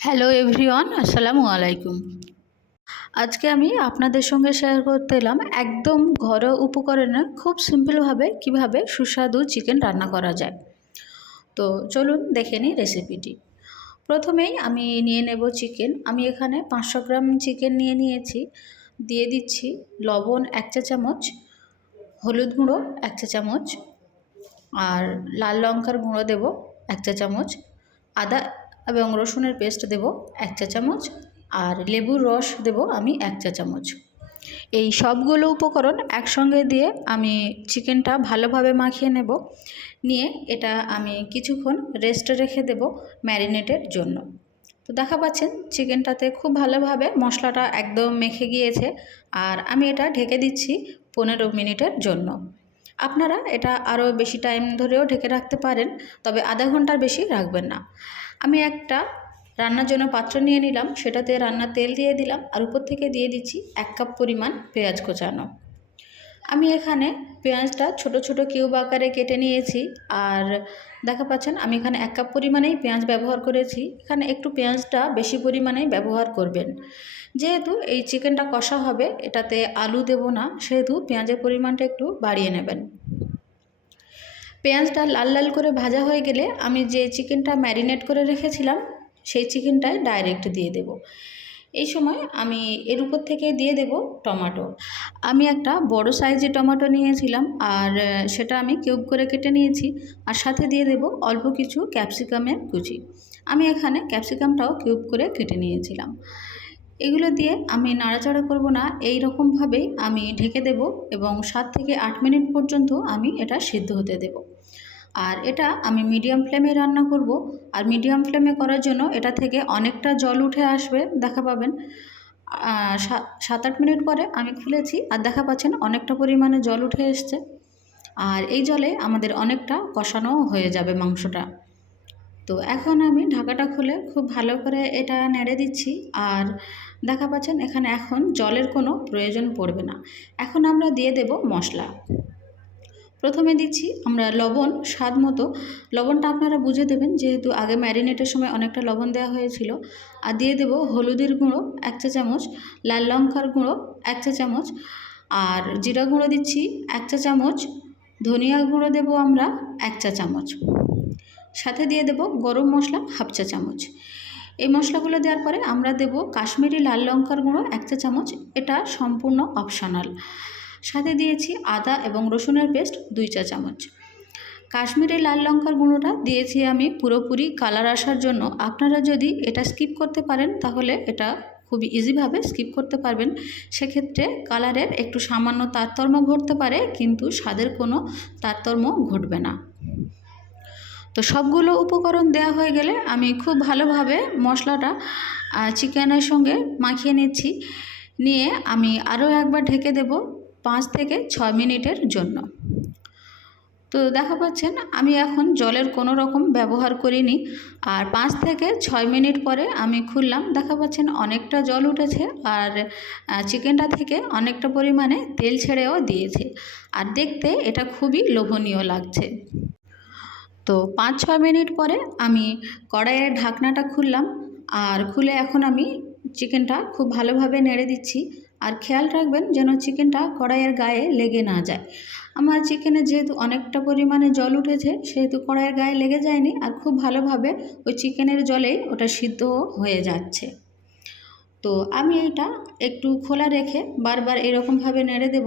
Hello everyone, আসসালামু আলাইকুম। আজকে আমি আপনাদের সঙ্গে শেয়ার করতে এলাম একদম ঘরোয়া উপকরণে খুব সিম্পলভাবে কিভাবে সুস্বাদু চিকেন রান্না করা যায়। তো চলুন দেখে নিই রেসিপিটি। প্রথমেই আমি নিয়ে নেব চিকেন। আমি এখানে 500 গ্রাম চিকেন নিয়েছি। দিয়ে দিচ্ছি লবণ 1 চা চামচ, হলুদ গুঁড়ো 1 চা চামচ, আর লাল লঙ্কার গুঁড়ো দেব 1 চা চামচ, আদা এবং রসুনের পেস্ট দেব 1 চা চামচ, আর লেবুর রস দেব আমি 1 চা চামচ। এই সবগুলো উপকরণ একসঙ্গে দিয়ে আমি চিকেনটা ভালোভাবে মাখিয়ে নেব। নিয়ে এটা আমি কিছুক্ষণ রেস্টে রেখে দেব ম্যারিনেটের জন্য। তো দেখা পাচ্ছেন চিকেনটাতে খুব ভালোভাবে মশলাটা একদম মেখে গিয়েছে, আর আমি এটা ঢেকে দিচ্ছি 15 মিনিটের জন্য। আপনারা এটা আরও বেশি টাইম ধরেও ঢেকে রাখতে পারেন, তবে আধা ঘন্টার বেশি রাখবেন না। আমি একটা রান্নার জন্য পাত্র নিয়ে নিলাম, সেটাতে রান্নার তেল দিয়ে দিলাম, আর উপর থেকে দিয়ে দিচ্ছি 1 কাপ পরিমাণ পেঁয়াজ কোচানো। আমি এখানে পেঁয়াজটা ছোট ছোট কিউব আকারে কেটে নিয়েছি, আর দেখা পাচ্ছেন আমি এখানে 1 কাপ পরিমাণেই পেঁয়াজ ব্যবহার করেছি। এখানে একটু পেঁয়াজটা বেশি পরিমাণেই ব্যবহার করবেন, যেহেতু এই চিকেনটা কষা হবে, এটাতে আলু দেব না, সেহেতু পেঁয়াজের পরিমাণটা একটু বাড়িয়ে নেবেন। পেঁয়াজটা লাল লাল করে ভাজা হয়ে গেলে আমি যে চিকেনটা ম্যারিনেট করে রেখেছিলাম সেই চিকেনটাই ডাইরেক্ট দিয়ে দেব। এই সময় আমি এর উপর থেকে দিয়ে দেব টমেটো। আমি একটা বড় সাইজের টমেটো নিয়েছিলাম, আর সেটা আমি কিউব করে কেটে নিয়েছি, আর সাথে দিয়ে দেব অল্প কিছু ক্যাপসিকামের কুচি। আমি এখানে ক্যাপসিকামটাও কিউব করে কেটে নিয়েছিলাম। এগুলো দিয়ে আমি নাড়াচাড়া করব না, এই রকমভাবেই আমি ঢেকে দেব এবং 7 থেকে 8 মিনিট পর্যন্ত আমি এটা সিদ্ধ হতে দেব। আর এটা আমি মিডিয়াম ফ্লেমে রান্না করব, আর মিডিয়াম ফ্লেমে করার জন্য এটা থেকে অনেকটা জল উঠে আসবে, দেখা পাবেন। 7-8 মিনিট পরে আমি খুলেছি, আর দেখা পাচ্ছেন অনেকটা পরিমাণে জল উঠে এসছে, আর এই জলে আমাদের অনেকটা কষানো হয়ে যাবে মাংসটা। তো এখন আমি ঢাকাটা খুলে খুব ভালো করে এটা নেড়ে দিচ্ছি, আর দেখা পাচ্ছেন এখানে এখন জলের কোনো প্রয়োজন পড়বে না। এখন আমরা দিয়ে দেব মশলা। প্রথমে দিচ্ছি আমরা লবণ স্বাদ মতো। লবণটা আপনারা বুঝে দেবেন, যেহেতু আগে ম্যারিনেটের সময় অনেকটা লবণ দেওয়া হয়েছিল। আর দিয়ে দেব হলুদের গুঁড়ো 1 চা চামচ, লাল লঙ্কার গুঁড়ো 1 চা চামচ, আর জিরা গুঁড়ো দিচ্ছি 1 চা চামচ, ধনিয়া গুঁড়ো দেব আমরা 1 চা চামচ, সাথে দিয়ে দেব গরম মশলা 1/2 চা চামচ। এই মশলাগুলো দেওয়ার পরে আমরা দেব কাশ্মীরি লাল লঙ্কার গুঁড়ো 1 চা চামচ, এটা সম্পূর্ণ অপশনাল। সাথে দিয়েছি আদা এবং রসুনের পেস্ট 2 চা চামচ। কাশ্মীরি লাল লঙ্কার গুঁড়োটা দিয়েছি আমি পুরোপুরি কালার আসার জন্য। আপনারা যদি এটা স্কিপ করতে পারেন তাহলে এটা খুব ইজিভাবে স্কিপ করতে পারবেন। সেক্ষেত্রে কালারের একটু সামান্য তারতম্য ঘটতে পারে, কিন্তু স্বাদের কোনো তারতম্য ঘটবে না। তো সবগুলো উপকরণ দেওয়া হয়ে গেলে আমি খুব ভালোভাবে মশলাটা চিকেনের সঙ্গে মাখিয়ে নিচ্ছি। নিয়ে আমি আরও একবার ঢেকে দেব 5 থেকে 6 মিনিটের জন্য। তো দেখা পাচ্ছেন আমি এখন জলের কোনো রকম ব্যবহার করিনি, আর 5 থেকে 6 মিনিট পরে আমি খুললাম। দেখা পাচ্ছেন অনেকটা জল উঠেছে, আর চিকেনটা থেকে অনেকটা পরিমাণে তেল ছেড়েও দিয়েছে, আর দেখতে এটা খুবই লোভনীয় লাগছে। তো 5-6 মিনিট পরে আমি কড়াইয়ের ঢাকনাটা খুললাম, আর খুলে এখন আমি চিকেনটা খুব ভালোভাবে নেড়ে দিচ্ছি। আর খেয়াল রাখবেন যেন চিকেনটা কড়াইয়ের গায়ে লেগে না যায়। আমার চিকেনে যেহেতু অনেকটা পরিমাণে জল উঠেছে, সেহেতু কড়াইয়ের গায়ে লেগে যায়নি, আর খুব ভালোভাবে ওই চিকেনের জলেই ওটা সিদ্ধ হয়ে যাচ্ছে। তো আমি এইটা একটু খোলা রেখে বারবার এরকমভাবে নেড়ে দেব,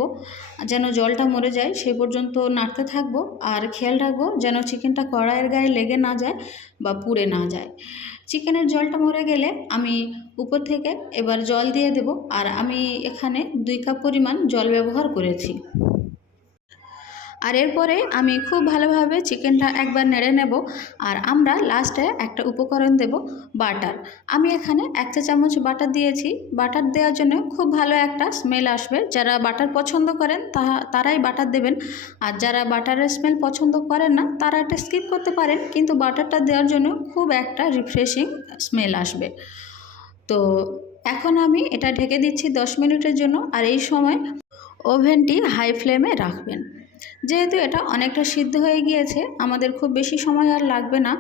যেন জলটা মরে যায় সেই পর্যন্ত নাড়তে থাকবো। আর খেয়াল রাখবো যেন চিকেনটা কড়াইয়ের গায়ে লেগে না যায় বা পুড়ে না যায়। চিকেনের জলটা মরে গেলে আমি উপর থেকে এবার জল দিয়ে দেব, আর আমি এখানে 2 কাপ পরিমাণ জল ব্যবহার করেছি। আর এরপরে আমি খুব ভালোভাবে চিকেনটা একবার নেড়ে নেব, আর আমরা লাস্টে একটা উপকরণ দেব বাটার। আমি এখানে 1 চা চামচ বাটার দিয়েছি। বাটার দেওয়ার জন্য খুব ভালো একটা স্মেল আসবে। যারা বাটার পছন্দ করেন তারাই বাটার দেবেন, আর যারা বাটারের স্মেল পছন্দ করেন না তারা এটা স্কিপ করতে পারেন, কিন্তু বাটারটা দেওয়ার জন্য খুব একটা রিফ্রেশিং স্মেল আসবে। তো এখন আমি এটা ঢেকে দিচ্ছি 10 মিনিটের জন্য, আর এই সময় ওভেনটি হাই ফ্লেমে রাখবেন। যেহেতু এটা অনেকটা সিদ্ধ হয়ে গিয়েছে, আমাদের খুব বেশি সময় আর লাগবে না।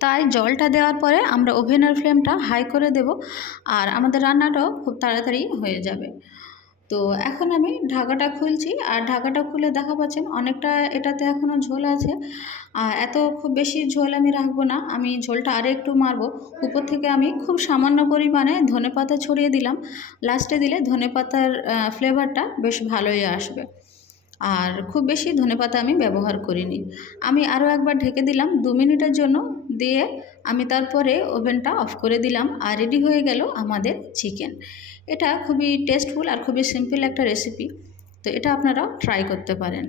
তাই জলটা দেওয়ার পরে আমরা ওভেনের ফ্লেমটা হাই করে দেব, আর আমাদের রান্নাটাও খুব তাড়াতাড়ি হয়ে যাবে। তো এখন আমি ঢাকাটা খুলছি, আর ঢাকাটা খুলে দেখা পাচ্ছেন অনেকটা এটাতে এখনও ঝোল আছে। আর এত খুব বেশি ঝোল আমি রাখবো না, আমি ঝোলটা আরও একটু মারবো। উপর থেকে আমি খুব সামান্য পরিমাণে ধনেপাতা ছড়িয়ে দিলাম। লাস্টে দিলে ধনেপাতার ফ্লেভারটা বেশ ভালোই আসবে। আর খুব বেশি ধনেপাতা আমি ব্যবহার করিনি। আমি আরও একবার ঢেকে দিলাম 2 মিনিটের জন্য, দিয়ে আমি তারপরে ওভেনটা অফ করে দিলাম, আর রেডি হয়ে গেল আমাদের চিকেন। এটা খুবই টেস্টফুল আর খুবই সিম্পল একটা রেসিপি, তো এটা আপনারাও ট্রাই করতে পারেন।